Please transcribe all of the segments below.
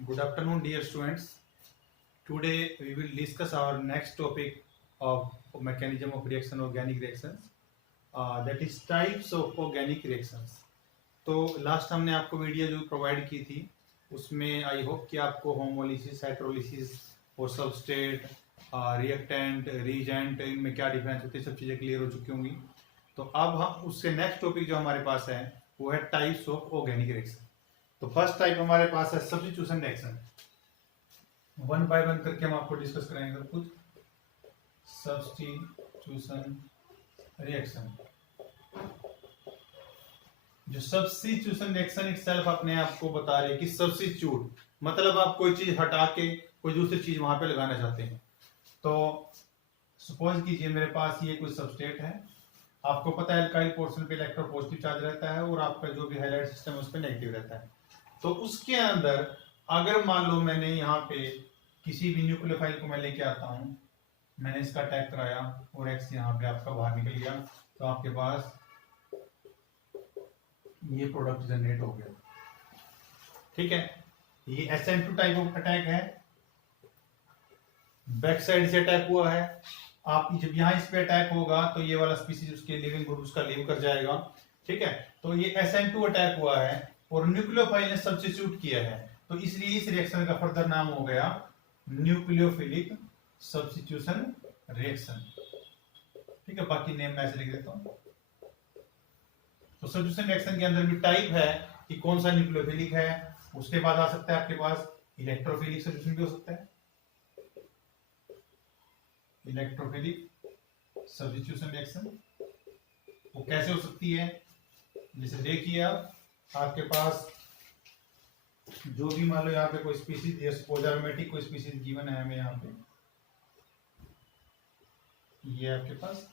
Good afternoon, dear students. Today we will discuss our next topic of mechanism of reaction, organic reactions. That is types of organic reactions. तो last हमने आपको video जो provide की थी उसमें I hope कि आपको homolysis, hydrolysis और सबस्ट्रेट, रिएक्टेंट, रीजेंट, इनमें क्या डिफरेंस होती है सब चीज़ें क्लियर हो चुकी होंगी। तो अब हम उससे नेक्स्ट टॉपिक जो हमारे पास है वो है टाइप्स ऑफ ऑर्गेनिक रिएक्शन। तो फर्स्ट टाइप हमारे पास है substitution reaction. One by one करके हम आपको डिस्कस करेंगे सब कुछ। सब्स्टिट्यूशन रिएक्शन, जो सब्स्टिट्यूशन रिएक्शन इटसेल्फ अपने आप को बता रही है कि सब्स्टिट्यूट मतलब आप कोई चीज हटा के कोई दूसरी चीज वहां पे लगाना चाहते हैं। तो सपोज कीजिए मेरे पास ये कोई सबस्ट्रेट है, आपको पता है अल्काइल पोर्शन पे इलेक्ट्रोपॉजिटिव चार्ज रहता है और आपका जो भी हाइलाइट सिस्टम है उस पर नेगेटिव रहता है। तो उसके अंदर अगर मान लो मैंने यहाँ पे किसी भी न्यूक्लियोफाइल को मैं लेके आता हूँ, मैंने इसका अटैक कराया और एक्स यहाँ पे आपका बाहर निकल गया, तो आपके पास ये प्रोडक्ट जनरेट हो गया। ठीक है, ये SN2 टाइप ऑफ अटैक है, बैक साइड से अटैक हुआ है। आप जब यहाँ इस पे अटैक होगा तो ये वाला स्पीसीज उसके लिविंग ग्रुप उसका लीव कर जाएगा। ठीक है, तो ये SN2 अटैक हुआ है और न्यूक्लियोफाइल ने सब्स्टिट्यूट किया है, तो इसलिए इस रिएक्शन का फर्दर नाम हो गया न्यूक्लियोफिलिक सब्स्टिट्यूशन रिएक्शन। ठीक है, बाकी नेम मैं ऐसे लिख देता हूं। तो सब्स्टिट्यूशन रिएक्शन के अंदर भी टाइप है कि कौन सा न्यूक्लियोफिलिक है, उसके बाद आ सकता है आपके पास इलेक्ट्रोफिलिक सब्स्टिट्यूशन भी हो सकता है। इलेक्ट्रोफिलिक सब्स्टिट्यूशन रिएक्शन वो कैसे हो सकती है, जैसे देखिए आप आपके पास जो भी मान लो यहाँ पे कोई स्पीसीज या सपोज एरोमेटिक कोई स्पीसीज गिवन है हमें यहाँ पे, ये आपके पास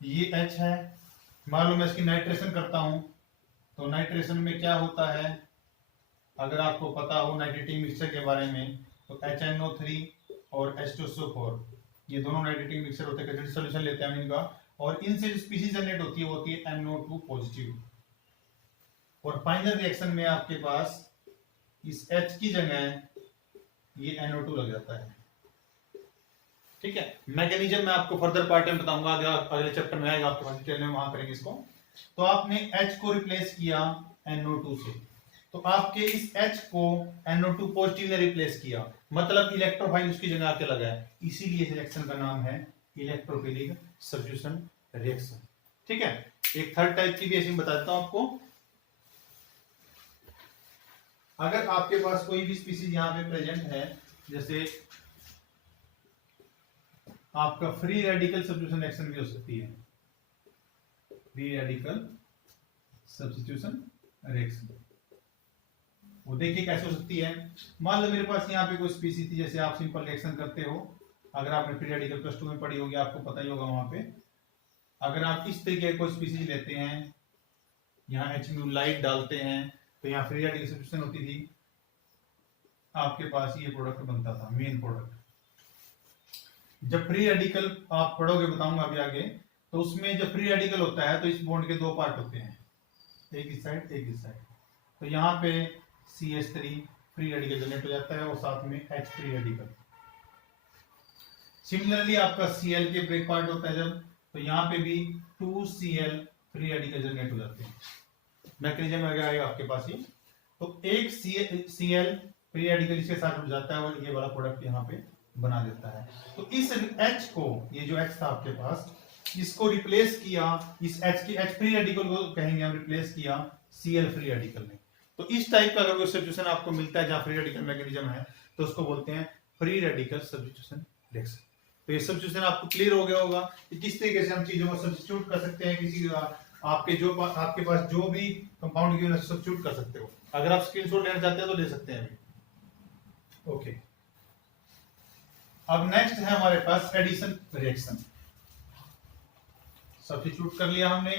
ये H है, मान लो मैं इसकी नाइट्रेशन करता हूं तो नाइट्रेशन में क्या होता है, अगर आपको पता हो नाइट्रेटिंग मिक्सचर के बारे में तो HNO3 और H2SO4 ये दोनों नाइट्रेटिंग मिक्सचर होते हैं, सोल्यूशन लेते हैं इनका, और इनसे जो स्पीसीज जनरेट होती है वो होती है NO2 पॉजिटिव। और फाइनल रिएक्शन में आपके पास इस H की जगह ये NO2 लग जाता है। ठीक है, मैकेनिज्म मैं आपको फर्दर पार्ट में बताऊंगा, अगले चैप्टर में आएगा आपके पास डिटेल में, वहां करेंगे इसको। तो आपने H को रिप्लेस किया NO2 से, तो आपके इस H को NO2 पॉजिटिव ने रिप्लेस किया, मतलब इलेक्ट्रोफाइल उसकी जगह आके लगा है, इसीलिए इस रिएक्शन का नाम है इलेक्ट्रोफिलिक सब्स्टिट्यूशन रिएक्शन। ठीक है, एक थर्ड टाइप की भी ऐसे बता देता हूं आपको। अगर आपके पास कोई भी स्पीसीज यहाँ पे प्रेजेंट है, जैसे आपका फ्री रेडिकल सब्स्टिट्यूशन रिएक्शन भी हो सकती है, फ्री रेडिकल सब्स्टिट्यूशन रिएक्शन वो देखिए कैसे हो सकती है। मान लो मेरे पास यहाँ पे कोई स्पीसीज थी, जैसे आप सिंपल रिएक्शन करते हो, अगर आपने फ्री रेडिकल प्लस 2 में पढ़ी होगी आपको पता ही होगा वहां पे, अगर आप इस तरीके कोई स्पीसीज लेते हैं, यहाँ HMU लाइट डालते हैं, तो यहाँ फ्री रेडिकल सब्स्टिट्यूशन होती थी, आपके पास ये प्रोडक्ट बनता था, मेन प्रोडक्ट। जब फ्री रेडिकल आप पढ़ोगे, बताऊंगा अभी आगे, तो उसमें जब फ्री रेडिकल होता है तो इस बॉन्ड के दो पार्ट होते हैं, एक इस साइड एक इस साइड, तो यहाँ पे CH3 फ्री रेडिकल जनरेट हो जाता है और साथ में H फ्री रेडिकल। सिमिलरली आपका Cl के ब्रेक पार्ट होता है जब, तो यहाँ पे भी 2Cl फ्री रेडिकल जनरेट हो जाते हैं। मैकेनिज्म आएगा आपके पास ये, तो एक Cl फ्री रेडिकल इसके साथ जुड़ जाता है और ये वाला प्रोडक्ट यहाँ पे बना देता है। तो इस H को, ये जो H था आपके पास, इसको रिप्लेस किया, इस H की H फ्री रेडिकल को कहेंगे हम रिप्लेस किया Cl फ्री रेडिकल में। तो इस टाइप का अगर कोई सब्स्टिट्यूशन आपको मिलता है जहां फ्री रेडिकल मैकेनिज्म है तो उसको बोलते हैं फ्री रेडिकल सब्स्टिट्यूशन रिएक्शन। तो ये सब्स्टिट्यूशन आपको क्लियर हो गया होगा कि किस तरीके से हम चीजों को सब्स्टिट्यूट कर सकते हैं, किसी आपके पास जो भी कंपाउंड की सब्स्टिट्यूट कर सकते हो। अगर आप स्क्रीनशॉट लेना चाहते हैं तो ले सकते हैं अभी। ओके, अब नेक्स्ट है हमारे पास एडिशन रिएक्शन। सब्स्टिट्यूट कर लिया हमने,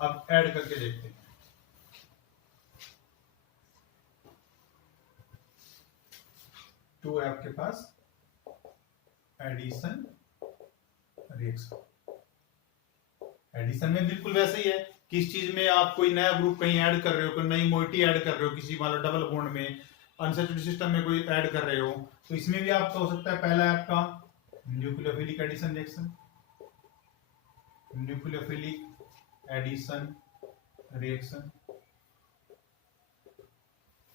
अब ऐड करके देखते हैं। तो है आपके पास एडिशन रिएक्शन। एडिशन में बिल्कुल वैसे ही है, किस चीज में आप कोई नया ग्रुप कहीं ऐड कर रहे हो, कोई नई मोइटी ऐड कर रहे हो किसी मान लो डबल बॉन्ड में, अनसैचुरेटेड सिस्टम में कोई ऐड कर रहे हो तो इसमें भी आपका हो सकता है। पहला है आपका nucleophilic addition reaction, nucleophilic addition reaction.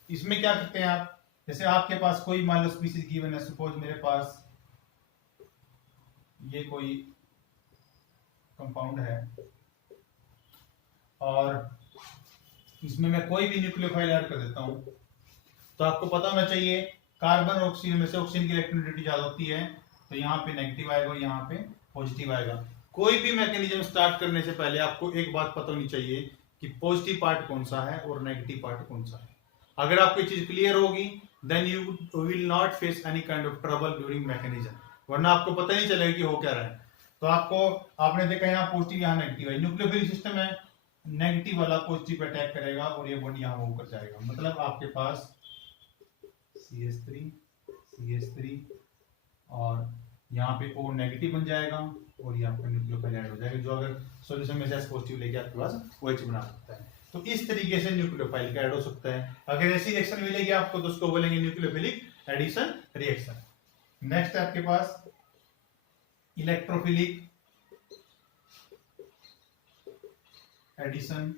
इसमें क्या करते हैं आप, जैसे आपके पास कोई मान लो स्पीसीज गिवन है, सपोज मेरे पास ये कोई कंपाउंड है और इसमें मैं कोई भी न्यूक्लियोफाइल ऐड कर देता हूं, तो आपको पता होना चाहिए कार्बन और ऑक्सीजन में से ऑक्सीजन की इलेक्ट्रोनेगेटिविटी ज्यादा होती है, तो यहाँ पे नेगेटिव आएगा और यहाँ पे पॉजिटिव आएगा। कोई भी मैकेनिज्म स्टार्ट करने से पहले आपको एक बात पता होनी चाहिए कि पॉजिटिव पार्ट कौन सा है और नेगेटिव पार्ट कौन सा है। अगर आपको ये चीज क्लियर होगी then you will not face any kind of trouble during mechanism, वरना आपको पता नहीं चलेगा कि हो क्या रहा है। तो आपको आपने देखा यहाँ पॉजिटिव यहाँ नेगेटिव है, न्यूक्लियोफिलिक सिस्टम है, नेगेटिव वाला पॉजिटिव पे अटैक करेगा और ये बॉन्ड यहाँ मूव कर जाएगा। मतलब आपके पास CH3 और यहाँ पे O नेगेटिव बन जाएगा और यहाँ पे न्यूक्लियोफाइल ऐड हो जाएगा, जो अगर सॉल्यूशन में से H पॉजिटिव लेके आपके पास OH बना सकता है। तो इस तरीके से न्यूक्लियोफाइल का ऐड हो सकता है। अगर ऐसी रिएक्शन मिलेगी आपको तो उसको बोलेंगे न्यूक्लियोफिलिक एडिशन रिएक्शन। नेक्स्ट है आपके पास इलेक्ट्रोफिलिक एडिशन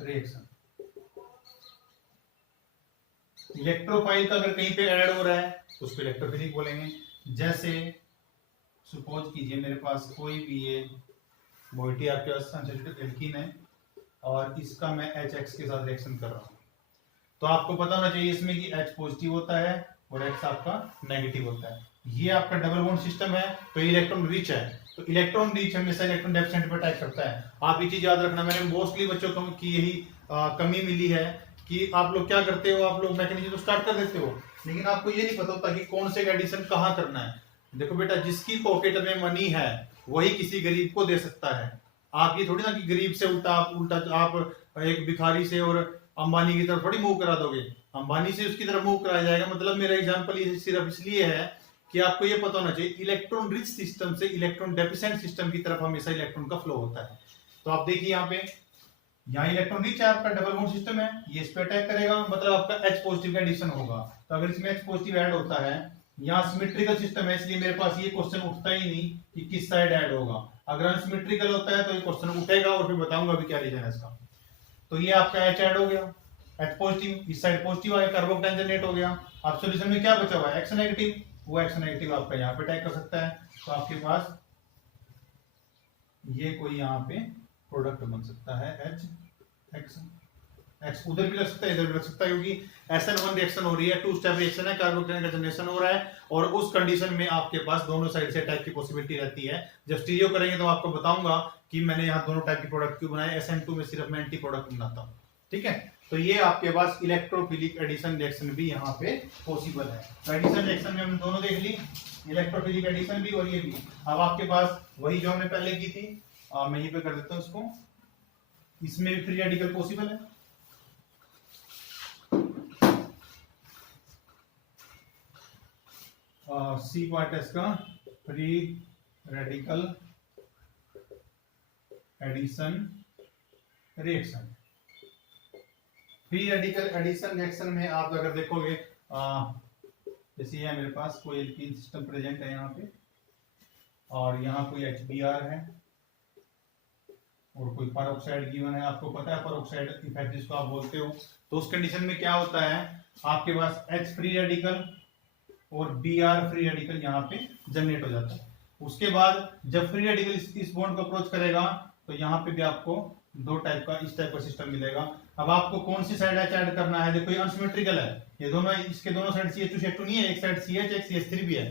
रिएक्शन। इलेक्ट्रोफाइल का अगर कहीं पे ऐड हो रहा है तो उसको इलेक्ट्रोफिलिक बोलेंगे। जैसे सपोज कीजिए मेरे पास कोई भी ये मोइटी आपके पास अनसैचुरेटेड एल्कीन है और इसका मैं HX के साथ रिएक्शन कर रहा हूं, तो आपको पता होना चाहिए इसमें कि H पॉजिटिव होता है और X आपका नेगेटिव होता है। ये आपका डबल बॉन्ड सिस्टम है तो इलेक्ट्रॉन रिच है, तो इलेक्ट्रॉन रिच हमेशा इलेक्ट्रॉन डेफिशिएंट पर अटैक करता है। आप ये चीज याद रखना, मैंने मोस्टली बच्चों को की यही कमी मिली है कि आप लोग क्या करते हो, आप लोग मैकेनिज्म तो स्टार्ट कर देते हो लेकिन आपको ये नहीं पता होता कि कौन से एडिशन कहाँ करना है। देखो बेटा, जिसकी पॉकेट में मनी है वही किसी गरीब को दे सकता है। आप ये थोड़ी ना कि गरीब से उल्टा आप एक भिखारी से और अंबानी की तरफ थोड़ी मूव करा दोगे। अंबानी से उसकी तरफ मूव कराया जाएगा। मतलब मेरा एग्जांपल ये सिर्फ इसलिए है कि आपको ये पता होना चाहिए इलेक्ट्रॉन रिच सिस्टम से इलेक्ट्रॉन डेफिशिएंट सिस्टम की तरफ हमेशा इलेक्ट्रॉन का फ्लो होता है। तो आप देखिए यहाँ इलेक्ट्रॉन रिच है, आपका डबल बॉन्ड सिस्टम है, ये इस पे अटैक करेगा, मतलब आपका H पॉजिटिव का एडिशन होगा। तो अगर इसमें H पॉजिटिव ऐड होता है, यहाँ सिमेट्रिकल सिस्टम है इसलिए मेरे पास ये क्वेश्चन उठता ही नहीं कि किस साइड ऐड होगा। अगर अनसिमेट्रिकल होता है तो ये क्वेश्चन उठेगा और फिर बताऊंगा अभी क्या रीजन है इसका। तो ये आपका H ऐड हो गया, H पॉजिटिव, इस साइड पॉजिटिव आया, कार्बोक्टाइन जनरेट हो गया। अब सॉल्यूशन में क्या बचा हुआ है, X नेगेटिव, वो X नेगेटिव आपका यहाँ पे अटैक कर सकता है। तो आपके पास ये कोई यहाँ पे प्रोडक्ट बन सकता है X उधर भी लग सकता है, इधर भी लग सकता है, क्योंकि SN1 रिएक्शन हो रही है, 2 स्टेप रिएक्शन है, कार्बोक्टाइन का जनरेशन हो रहा है और उस कंडीशन में आपके पास दोनों साइड से अटैक की पॉसिबिलिटी रहती है। जब स्टीरियो करेंगे तो आपको बताऊंगा कि मैंने यहाँ दोनों टाइप के प्रोडक्ट क्यों बनाए। SN2 में सिर्फ मैं एंटी प्रोडक्ट बनाता हूँ, ठीक है। तो ये आपके पास इलेक्ट्रोफिलिक एडिशन रिएक्शन भी यहाँ पे पॉसिबल है। तो एडिशन रिएक्शन में हमने दोनों देख ली, इलेक्ट्रोफिलिक एडिशन भी और ये भी। अब आपके पास वही जो हमने पहले की थी, मैं ये पे कर देता हूँ इसको, इसमें भी फ्री रेडिकल पॉसिबल है। सी पार्ट है इसका free radical addition reaction. Free radical addition reaction में आप अगर देखोगे जैसे ये मेरे पास कोई एल्कीन सिस्टम प्रेजेंट है यहाँ पे और यहाँ कोई HBr है और कोई पेरोक्साइड गिवन है। आपको पता है पेरोक्साइड इफेक्ट जिसको आप बोलते हो। तो उस कंडीशन में क्या होता है, आपके पास H फ्री रेडिकल और Br फ्री रेडिकल यहाँ पे जनरेट हो जाता है। उसके बाद जब फ्री रेडिकल इस बॉन्ड को अप्रोच करेगा तो यहाँ पे भी आपको दो टाइप का इस टाइप का सिस्टम मिलेगा। अब आपको कौन सी साइड H ऐड करना है, देखो ये अनसिमेट्रिकल है, ये दोनों इसके दोनों साइड CH2 CH2 नहीं है, एक साइड CH एक CH3 भी है।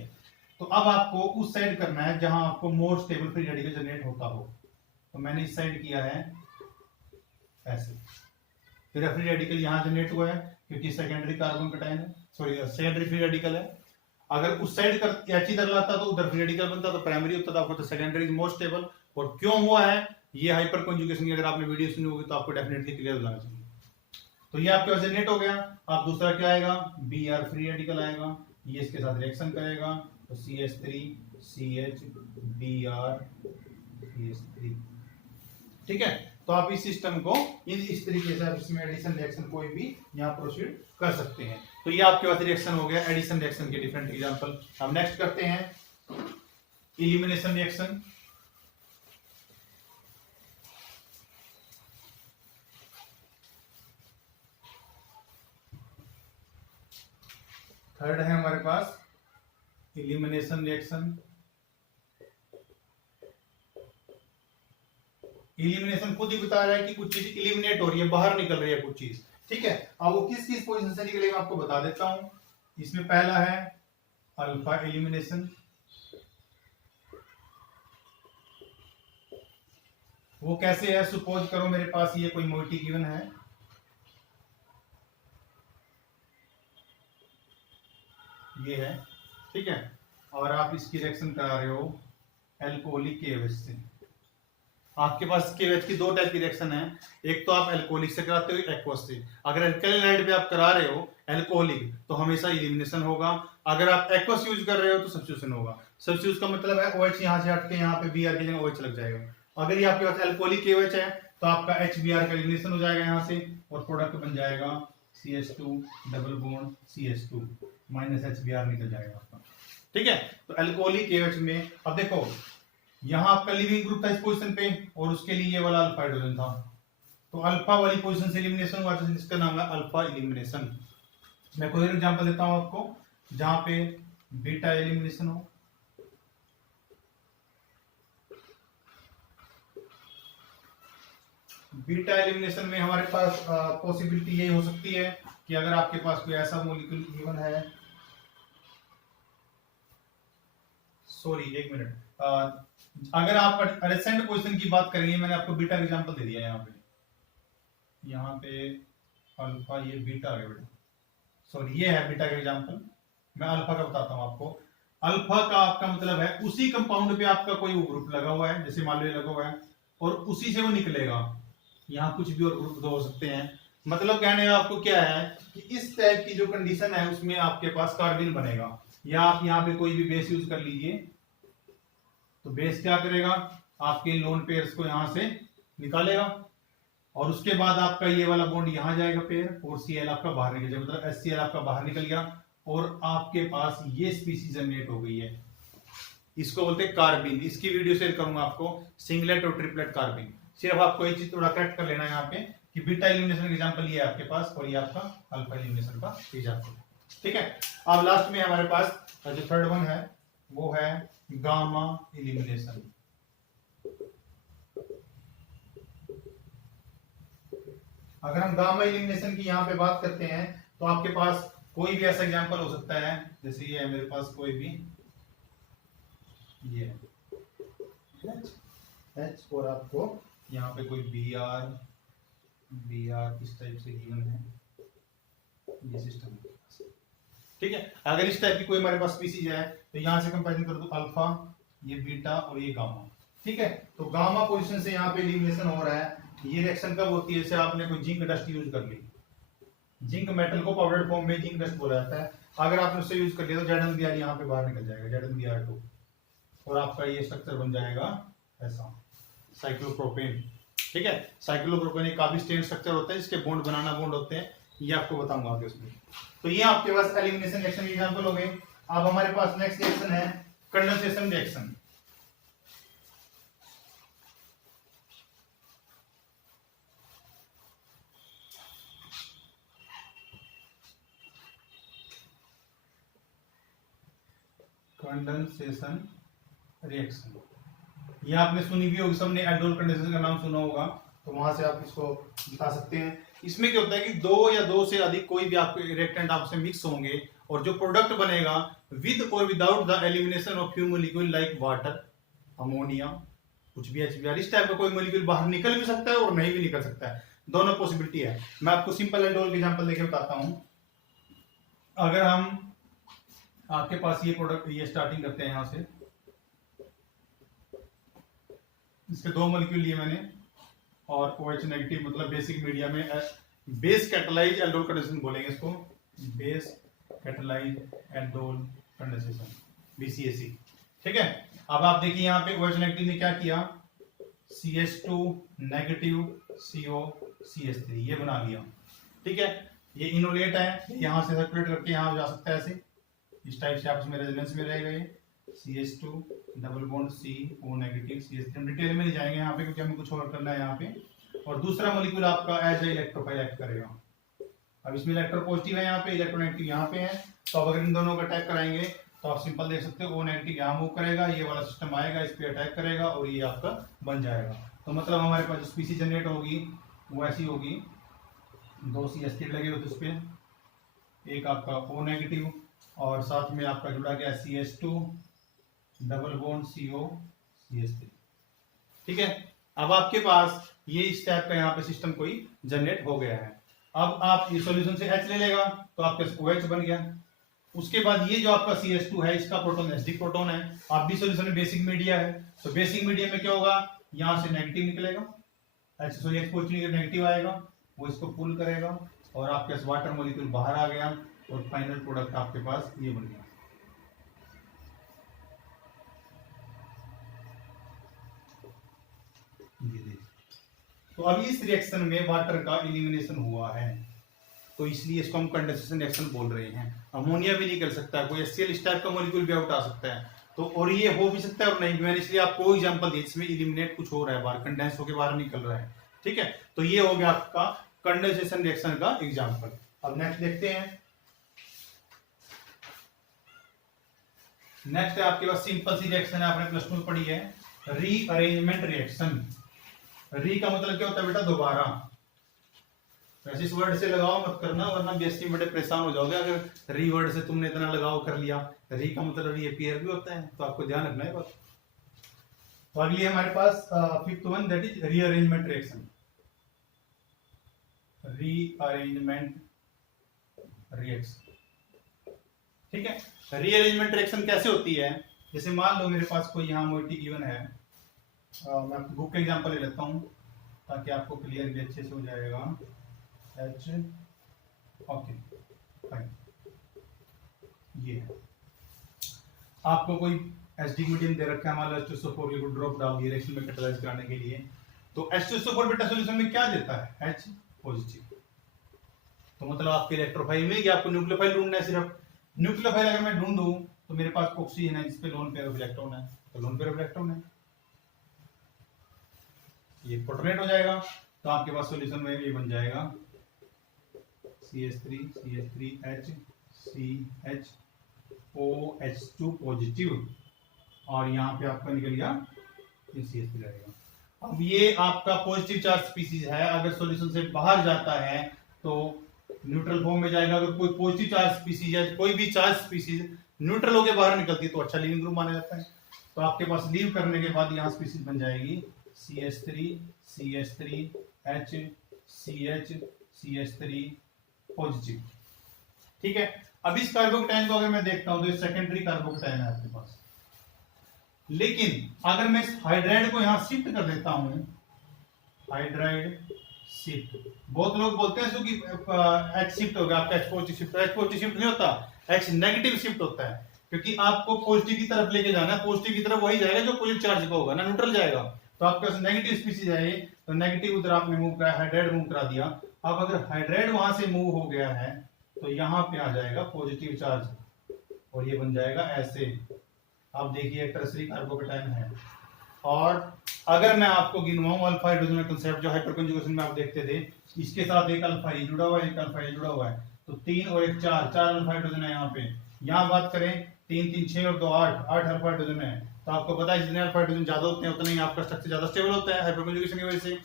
तो अब आपको उस साइड करना है जहां आपको more stable free radical generate होता हो। तो मैंने इस साइड किया है ऐसे, फिर फ्री रेडिकल यहाँ जनरेट हुआ है क्योंकि सेकेंडरी कार्बन कटायन है, सॉरी सेकेंडरी फ्री रेडिकल है। अगर उस साइड कर H इधर लाता तो उधर फ्री रेडिकल बनता, तो प्राइमरी होता था, आपको तो सेकेंडरी इज मोर स्टेबल। और क्यों हुआ है ये हाइपर कंजुगेशन की अगर आपने वीडियो सुनी होगी तो आपको डेफिनेटली क्लियर हो जाना चाहिए। तो ये आपके पास जनरेट हो गया। अब दूसरा क्या आएगा, Br फ्री रेडिकल आएगा, ये इसके साथ रिएक्शन करेगा तो CH3 CH Br CH3, ठीक है। तो आप इस सिस्टम को इस तरीके से आप इसमें एडिशन रिएक्शन कोई भी यहाँ प्रोसीड कर सकते हैं। तो ये आपके पास रिएक्शन हो गया एडिशन रिएक्शन के डिफरेंट एग्जांपल। अब नेक्स्ट करते हैं इलिमिनेशन रिएक्शन। थर्ड है हमारे पास इलिमिनेशन रिएक्शन। इलिमिनेशन खुद ही बता रहा है कि कुछ चीज इलिमिनेट हो रही है, बाहर निकल रही है कुछ चीज, ठीक है। अब वो किस किस पोजीशन से निकलेगी मैं आपको बता देता हूं। इसमें पहला है अल्फा एलिमिनेशन। वो कैसे है, सपोज करो मेरे पास ये कोई मोइटी गिवन है, ये है, ठीक है, और आप इसकी रिएक्शन करा रहे हो एल्कोहलिक केएच से। आपके पास केएच की दो टाइप की रिएक्शन है, एक तो आप एल्कोहलिक से कराते हो, एक्वस से। अगर अल्कलाइड पे आप करा रहे हो एल्कोहलिक तो हमेशा इलिमिनेशन होगा, अगर आप एक्वस यूज कर रहे हो तो सब्स्टिट्यूशन होगा। सब्स्टिट्यूशन का मतलब है OH यहाँ से हट के यहाँ पे Br की जगह OH लग जाएगा। अगर ये आपके पास एल्कोहलिक KOH है तो आपका HBr का एलिमिनेशन हो जाएगा यहाँ से, और प्रोडक्ट बन जाएगा CH2 double bond CH2 minus HBr निकल जाएगा आपका, ठीक है। तो एल्कोहलिक KOH में अब देखो यहाँ आपका लिविंग ग्रुप था इस पोजीशन पे, और उसके लिए ये वाला अल्फा हाइड्रोजन था, तो अल्फा वाली पोजीशन से एलिमिनेशन हुआ जिसका नाम है अल्फा एलिमिनेशन। मैं कोई एग्जांपल देता हूं आपको जहां पे बीटा एलिमिनेशन हो। बीटा एलिमिनेशन में हमारे पास पॉसिबिलिटी यही हो सकती है कि अगर आपके पास कोई ऐसा मॉलिक्यूल गिवन है, सॉरी एक मिनट, अगर आप एडजेसेंट पोजीशन की बात करेंगे, मैंने आपको बीटा का एग्जांपल दे दिया यहाँ पे अल्फा, ये बीटा आ गया बेटा, सॉरी ये है बीटा का एग्जांपल। मैं अल्फा का बताता हूं आपको। अल्फा का आपका मतलब है उसी कंपाउंड पे आपका कोई ग्रुप लगा हुआ है, जैसे मान लो लगा हुआ है, और उसी से वो निकलेगा। यहाँ कुछ भी और ग्रुप दो हो सकते हैं। मतलब कहने का आपको क्या है कि इस टाइप की जो कंडीशन है उसमें आपके पास कार्बन बनेगा, या आप यहाँ पे कोई भी बेस यूज कर लीजिए, तो बेस क्या करेगा, आपके लोन पेयर्स को यहां से निकालेगा, और उसके बाद आपका ये वाला बॉन्ड यहां जाएगा पेयर, और Cl आपका बाहर निकल जाएगा, मतलब HCl आपका बाहर निकल गया, और आपके पास ये स्पीसीज जनरेट हो गई है। इसको बोलते हैं कार्बिन। इसकी वीडियो शेयर करूंगा आपको, सिंगलेट और ट्रिपलेट कार्बिन। सिर्फ आपको एक चीज थोड़ा करेक्ट कर लेना है यहाँ पे कि बीटा एलिमिनेशन का एग्जांपल ये है आपके पास, और ये आपका अल्फा एलिमिनेशन का एग्जांपल, ठीक है। अब लास्ट में हमारे पास जो थर्ड वन है वो है गामा एलिमिनेशन। अगर हम गामा एलिमिनेशन की यहाँ पे बात करते हैं तो आपके पास कोई भी ऐसा एग्जांपल हो सकता है, जैसे ये है मेरे पास कोई भी, ये H, और आपको यहाँ पे कोई Br इस टाइप से गिवन है, ये सिस्टम है, ठीक है। अगर इस टाइप की कोई हमारे पास स्पीसीज है तो यहां से कंपैरिजन कर दो अल्फा, ये बीटा और ये गामा, ठीक है। तो गामा पोजीशन से यहाँ पे एलिमिनेशन हो रहा है। ये रिएक्शन कब होती है, जैसे आपने कोई जिंक डस्ट यूज कर ली, जिंक मेटल को पाउडर फॉर्म में जिंक डस्ट बोला जाता है, अगर आपने उससे यूज कर लिया तो ZnBr यहाँ पे बाहर निकल जाएगा, ZnBr2, और आपका ये स्ट्रक्चर बन जाएगा ऐसा साइक्लोप्रोपेन, ठीक है। साइक्लोप्रोपेन एक काफी स्ट्रेन स्ट्रक्चर होता है, इसके बॉन्ड बनाना बॉन्ड होते हैं, ये आपको बताऊंगा आगे उसमें। तो ये आपके पास एलिमिनेशन रिएक्शन के एग्जांपल हो गए। अब हमारे पास नेक्स्ट रिएक्शन है कंडेंसेशन रिएक्शन। कंडेंसेशन रिएक्शन ये आपने सुनी भी होगी, सबने एल्डोल कंडेंसेशन का नाम सुना होगा, तो वहां से आप इसको बता सकते हैं। इसमें क्या होता है कि दो या दो से अधिक कोई भी आपके रिएक्टेंट आपस में मिक्स होंगे, और जो प्रोडक्ट बनेगा विद और without the elimination of few molecule like water, ammonia, कुछ भी HBr, इस टाइप का कोई मॉलिक्यूल बाहर निकल भी सकता है और नहीं भी निकल सकता है, दोनों पॉसिबिलिटी है। मैं आपको सिंपल एल्डोल का एग्जांपल देके बताता हूं। अगर हम आपके पास ये प्रोडक्ट, ये स्टार्टिंग करते हैं यहां से, इसके दो मॉलिक्यूल लिए मैंने, और OH नेगेटिव मतलब बेसिक मीडिया में बेस कैटालाइज एल्डोल कंडेंसेशन बोलेंगे इसको, base catalyse aldol condensation BCAC, ठीक है। अब आप देखिए यहाँ पे OH नेगेटिव ने क्या किया, CH2 नेगेटिव CO CH3, ये बना लिया। ठीक है, ये इनोलेट है, यहां से सर्कुलेट करके यहां जा सकता है, ऐसे इस टाइप से आपस में रेजोनेंस में रहेगा ये। CH2 double bond CO negative CH3, हम डिटेल में नहीं जाएंगे यहाँ पे क्योंकि हमें कुछ और करना है यहाँ पे। और दूसरा मॉलिक्यूल आपका एज ए इलेक्ट्रोफाइल एक्ट करेगा। अब इसमें इलेक्ट्रो पॉजिटिव है यहाँ पे, इलेक्ट्रोनेगेटिव यहाँ पे है, तो अब अगर इन दोनों का अटैक कराएंगे तो आप सिंपल देख सकते हो, O नेगेटिव यहाँ मूव करेगा, ये वाला सिस्टम आएगा, इस पे अटैक करेगा और ये आपका बन जाएगा। तो मतलब हमारे पास जो स्पीसीज जनरेट होगी वो ऐसी होगी, 2 CH3 लगे हुए थे उस पर, एक आपका O नेगेटिव और साथ में आपका जुड़ा गया CH2 double bond CO CH3। ठीक है, अब आपके पास ये इस टाइप का यहाँ पे सिस्टम कोई जनरेट हो गया है। अब आप ये सॉल्यूशन से H ले लेगा तो आपके OH बन गया। उसके बाद ये जो आपका CH2 है, इसका प्रोटॉन एसिडिक प्रोटॉन है, आप भी सॉल्यूशन में बेसिक मीडिया है, तो बेसिक मीडिया में क्या होगा, यहां से नेगेटिव निकलेगा, H पॉजिटिव नेगेटिव आएगा, वो इसको पुल करेगा और आपके पास वाटर मॉलिक्यूल बाहर आ गया और फाइनल प्रोडक्ट आपके पास ये बन गया। तो अभी इस रिएक्शन में वाटर का एलिमिनेशन हुआ है, तो इसलिए इसको हम कंडेंसेशन रिएक्शन बोल रहे हैं। अमोनिया भी निकल सकता है, कोई HCl इस टाइप का मॉलिक्यूल भी आउट आ सकता है, तो और ये हो भी सकता है और नहीं भी। मैंने इसलिए आपको एग्जांपल दी, इसमें एलिमिनेट कुछ हो रहा है, बाहर कंडेंस होकर बाहर निकल रहा है। ठीक है, तो ये हो गया आपका कंडेंसेशन रिएक्शन का एग्जाम्पल। अब नेक्स्ट देखते हैं। नेक्स्ट है आपके पास सिंपल सी रिएक्शन है, आपने प्लस 2 में पढ़ी है, रीअरेंजमेंट रिएक्शन। री का मतलब क्या होता है बेटा, दोबारा। वैसे इस वर्ड से लगाओ मत करना, वरना बेइज्जती में बड़े परेशान हो जाओगे अगर री वर्ड से तुमने इतना लगाव कर लिया। री का मतलब रीअपीयर भी होता है, तो आपको ध्यान रखना है बात। तो अगली हमारे पास fifth one, that is rearrangement reaction. Rearrangement reaction, ठीक है। रीअरेंजमेंट रिएक्शन कैसे होती है, जैसे मान लो मेरे पास कोई यहाँ मोइटी गिवन है, मैं बुक का एग्जांपल ले लेता हूँ ताकि आपको क्लियर भी अच्छे से हो जाएगा। H, ओके फाइन, ये है आपको कोई एसिडिक मीडियम दे रखा है, मान लो H2SO4 लिक्विड ड्रॉप डाल दिया रिएक्शन में कैटालाइज कराने के लिए, तो H2SO4 बेटा सॉल्यूशन में क्या देता है, H पॉजिटिव। तो मतलब आपके इलेक्ट्रोफाइल में आपको न्यूक्लियोफाइल ढूंढना है, सिर्फ न्यूक्लियोफाइल अगर मैं ढूंढूं तो मेरे पास ऑक्सीजन है जिसपे लोन पेयर ऑफ इलेक्ट्रॉन है, तो लोन पेयर ऑफ इलेक्ट्रॉन है, ये प्रोटोनेट हो जाएगा, तो आपके पास सॉल्यूशन में ये बन जाएगा CH3 CH3H CHOH2 पॉजिटिव, और यहाँ पे आपका निकल गया CH3 रहेगा। अब ये आपका पॉजिटिव चार्ज स्पीसीज है, अगर सॉल्यूशन से बाहर जाता है तो न्यूट्रल फॉर्म में जाएगा। अगर कोई पॉजिटिव चार्ज स्पीसीज है, कोई भी चार्ज स्पीसीज न्यूट्रल होकर बाहर निकलती है तो अच्छा लीविंग ग्रुप माना जाता है। तो आपके पास लीव करने के बाद यहाँ स्पीसीज बन जाएगी CH3 CH3H CH CH3 positive, ठीक है। अब इस कार्बोकेटाइन को अगर मैं देखता हूं तो ये सेकेंडरी कार्बोकेटाइन है आपके पास, लेकिन अगर मैं इस हाइड्राइड को यहां शिफ्ट कर देता हूं, हाइड्राइड शिफ्ट, बहुत लोग बोलते हैं कि H शिफ्ट हो गया आपका, H positive shift, H positive shift नहीं होता, H नेगेटिव शिफ्ट होता है, क्योंकि आपको पॉजिटिव की तरफ लेके जाना है, पॉजिटिव की तरफ वही जाएगा जो पॉजिटिव चार्ज का होगा ना, न्यूट्रल जाएगा। तो आपके पास नेगेटिव स्पीसीज है, तो नेगेटिव उधर आपने मूव करा, हाइड्राइड मूव करा दिया। अब अगर हाइड्राइड वहां से मूव हो गया है तो यहाँ पे आ जाएगा पॉजिटिव चार्ज और ये बन जाएगा ऐसे। आप देखिए टर्सरी कार्बोकेटाइन है। और अगर मैं आपको गिनवाऊं अल्फा हाइड्रोजन कंसेप्ट जो हाइपर कंजुगेशन में आप देखते थे, इसके साथ एक अल्फा ई जुड़ा हुआ है, एक अल्फा ई जुड़ा हुआ है, तो 3 और 1 4 अल्फा हाइड्रोजन है यहाँ पे। यहाँ बात करें 3 3 6 और 2 8 अल्फा हाइड्रोजन है। तो आपको पता है जितने अल्फा हाइड्रोजन ज्यादा होते हैं उतना ही आपका स्ट्रक्चर ज्यादा स्टेबल होता है हाइपर कंजुगेशन की वजह से,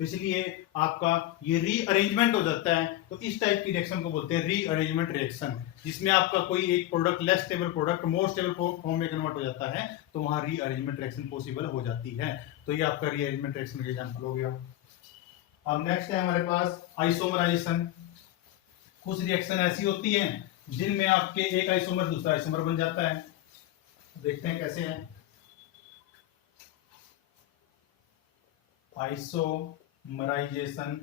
तो इसलिए आपका ये रीअरेंजमेंट हो जाता है। तो इस टाइप की रिएक्शन को बोलते हैं रीअरेंजमेंट रिएक्शन, जिसमें आपका कोई एक product less stable product more stable form में कन्वर्ट हो जाता है, तो वहां रीअरेंजमेंट रिएक्शन पॉसिबल हो जाती है। तो ये आपका रीअरेंजमेंट रिएक्शन का एग्जांपल हो गया। अब नेक्स्ट है हमारे पास आइसोमराइजेशन। कुछ रिएक्शन ऐसी होती हैं जिनमें आपके एक आइसोमर दूसरा आइसोमर बन जाता है, देखते हैं कैसे है। आइसोमराइजेशन,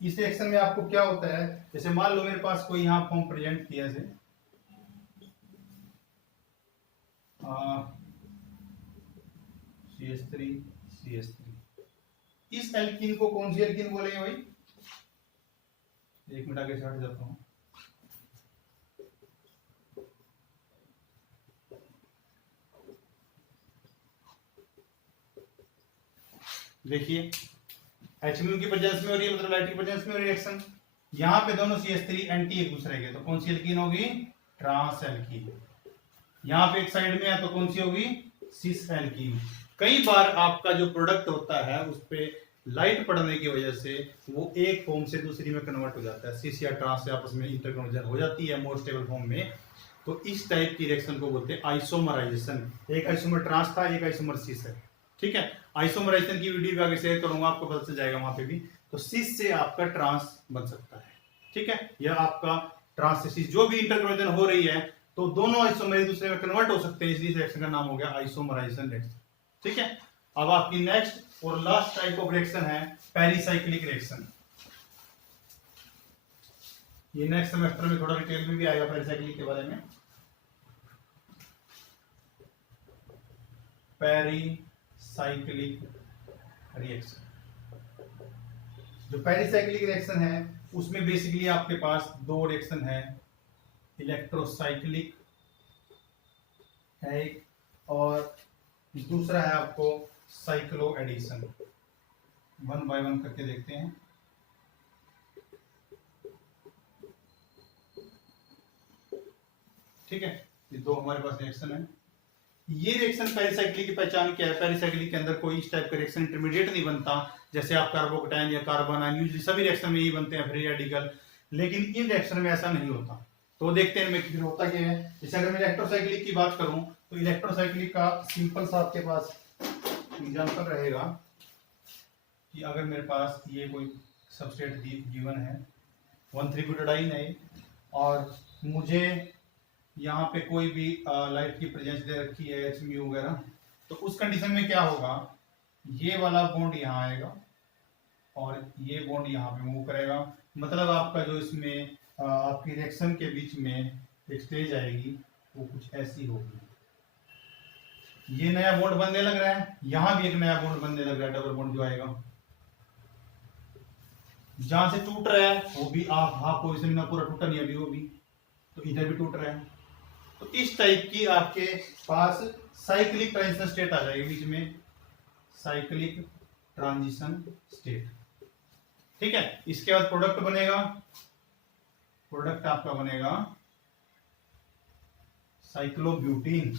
इस रिएक्शन में आपको क्या होता है, जैसे मान लो मेरे पास कोई यहां फॉर्म प्रेजेंट किया है, CH3 CH3। इस एल्कीन को कौन सी एल्कीन बोलेंगे भाई? एक मिनट आगे से हट जाता हूं। देखिए HMU की प्रेजेंस में हो रही है, मतलब लाइट की प्रेजेंस में हो रही है रिएक्शन। यहाँ पे दोनों CH3 एंटी एक दूसरे के, तो कौन सी एल्कीन होगी? Trans alkene. यहाँ पे एक साइड में है तो कौन सी होगी? Cis alkene. कई बार आपका जो प्रोडक्ट होता है उस पे लाइट पड़ने की वजह से वो एक फॉर्म से दूसरी में कन्वर्ट हो जाता है, सिस या ट्रांस से आपस में इंटरकन्वर्जन हो जाती है मोर स्टेबल फॉर्म में। तो इस टाइप की रिएक्शन को बोलते हैं आइसोमराइजेशन। एक आइसोमर ट्रांस था, एक आइसोमर सिस है, ठीक है। आइसोमराइजेशन की वीडियो भी आगे शेयर करूंगा, आपको पता चल जाएगा वहां पे भी। तो सिस से आपका ट्रांस बन सकता है, ठीक है। यह आपका ट्रांस से सिस जो भी इंटरकन्वर्जन हो रही है तो दोनों आइसोमर एक दूसरे में कन्वर्ट हो सकते हैं, इसलिए रिएक्शन का नाम हो गया आइसोमराइजेशन रिएक्शन, ठीक है। अब आपकी नेक्स्ट और लास्ट टाइप ऑफ रिएक्शन है पेरिसाइक्लिक रिएक्शन। ये नेक्स्ट सेमेस्टर में थोड़ा डिटेल में भी आएगा पेरिसाइक्लिक के बारे में। पेरिसाइक्लिक रिएक्शन, जो पेरिसाइक्लिक रिएक्शन है उसमें बेसिकली आपके पास दो रिएक्शन है, इलेक्ट्रोसाइक्लिक है एक, और दूसरा है आपको cycloaddition. One by one करके देखते हैं। ठीक है, ये दो हमारे पास रिएक्शन है। ये रिएक्शन पेरिसाइक्लिक की पहचान क्या है? पेरिसाइक्लिक के अंदर कोई इस टाइप का रिएक्शन इंटरमीडिएट नहीं बनता, जैसे आप कार्बोकटायन या कार्बन आयन यूजुअली सभी रिएक्शन में यही बनते हैं, फ्री रेडिकल। लेकिन इन रिएक्शन में ऐसा नहीं होता। तो देखते हैं फिर होता क्या है। जैसे अगर मैं इलेक्ट्रोसाइक्लिक की बात करूं तो इलेक्ट्रोसाइक्लिक का सिंपल सा आपके पास एग्जांपल रहेगा कि अगर मेरे पास ये कोई सबस्ट्रेट गिवन है 1,3-ब्यूटाडाइन है, और मुझे यहाँ पे कोई भी लाइट की प्रेजेंस दे रखी है HMU वगैरह, तो उस कंडीशन में क्या होगा, ये वाला बॉन्ड यहाँ आएगा और ये बॉन्ड यहाँ पे मूव करेगा। मतलब आपका जो इसमें आपकी रिएक्शन के बीच में एक स्टेज आएगी वो कुछ ऐसी होगी। ये नया बॉन्ड बनने लग रहा है, यहाँ भी एक नया बॉन्ड बनने लग रहा है, डबल बॉन्ड जो आएगा। जहां से टूट रहा है वो भी हाफ पोजिशन में पूरा टूटा नहीं अभी, वो भी तो इधर भी टूट रहा है। तो इस टाइप की आपके पास साइक्लिक ट्रांजिशन स्टेट आ जाएगी बीच में, साइक्लिक ट्रांजिशन स्टेट, ठीक है। इसके बाद प्रोडक्ट बनेगा, प्रोडक्ट आपका बनेगा साइक्लोब्यूटीन।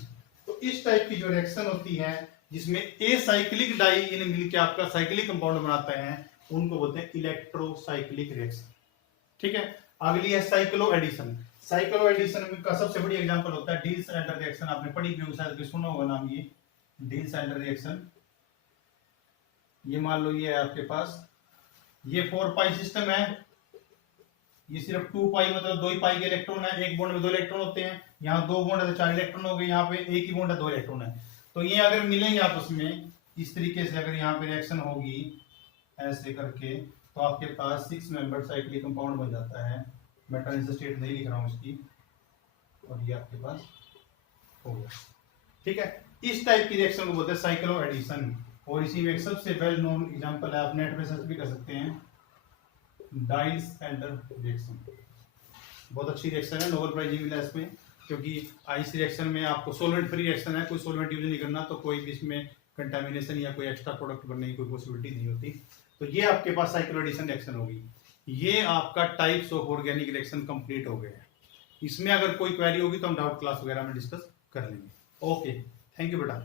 तो इस टाइप की जो रिएक्शन होती है जिसमें ए साइक्लिक डाई इन मिलकर आपका साइक्लिक कंपाउंड बनाते हैं, उनको बोलते हैं इलेक्ट्रोसाइक्लिक रिएक्शन, ठीक है। अगली है साइक्लो एडिशन। साइक्लो एडिशन का सबसे बड़ी एग्जांपल होता है डील सैंडर रिएक्शन। आपने पढ़ी भी होगी, शायद सुना होगा नाम, ये डील सैंडर रिएक्शन। ये मान लो ये है आपके पास, ये 4 पाई सिस्टम है, ये सिर्फ 2 पाई मतलब 2 पाई के इलेक्ट्रॉन है, एक बॉन्ड में 2 इलेक्ट्रॉन होते हैं। यहाँ 2 बॉन्ड है तो 4 इलेक्ट्रॉन हो गए, यहाँ पे एक ही बॉन्ड है 2 इलेक्ट्रॉन है। तो ये अगर मिलेंगे आपस में इस तरीके से, अगर यहाँ पे रिएक्शन होगी ऐसे करके, तो आपके पास 6 मेंबर साइक्लिक कंपाउंड बन जाता है। मैं ट्रांजिशन स्टेट नहीं लिख रहा हूँ इसकी, और ये आपके पास हो गया, ठीक है। इस टाइप की रिएक्शन को बोलते हैं साइक्लो एडिशन। और इसी में एक सबसे वेल नोन एग्जांपल है, आप नेट पे सर्च भी कर सकते हैं, डाइल सैंडर रिएक्शन। बहुत अच्छी रिएक्शन है, नोबेल प्राइज भी मिला इसमें, क्योंकि इस रिएक्शन में आपको सोलवेंट फ्री रिएक्शन है, कोई सोलवेंट यूज नहीं करना, तो कोई भी इसमें कंटामिनेशन या कोई एक्स्ट्रा प्रोडक्ट बनने की कोई पॉसिबिलिटी नहीं होती। तो ये आपके पास साइक्लो एडिशन रिएक्शन होगी। ये आपका types of organic reaction complete हो गया है। इसमें अगर कोई क्वेरी होगी तो हम डाउट क्लास वगैरह में डिस्कस कर लेंगे। ओके, थैंक यू बेटा।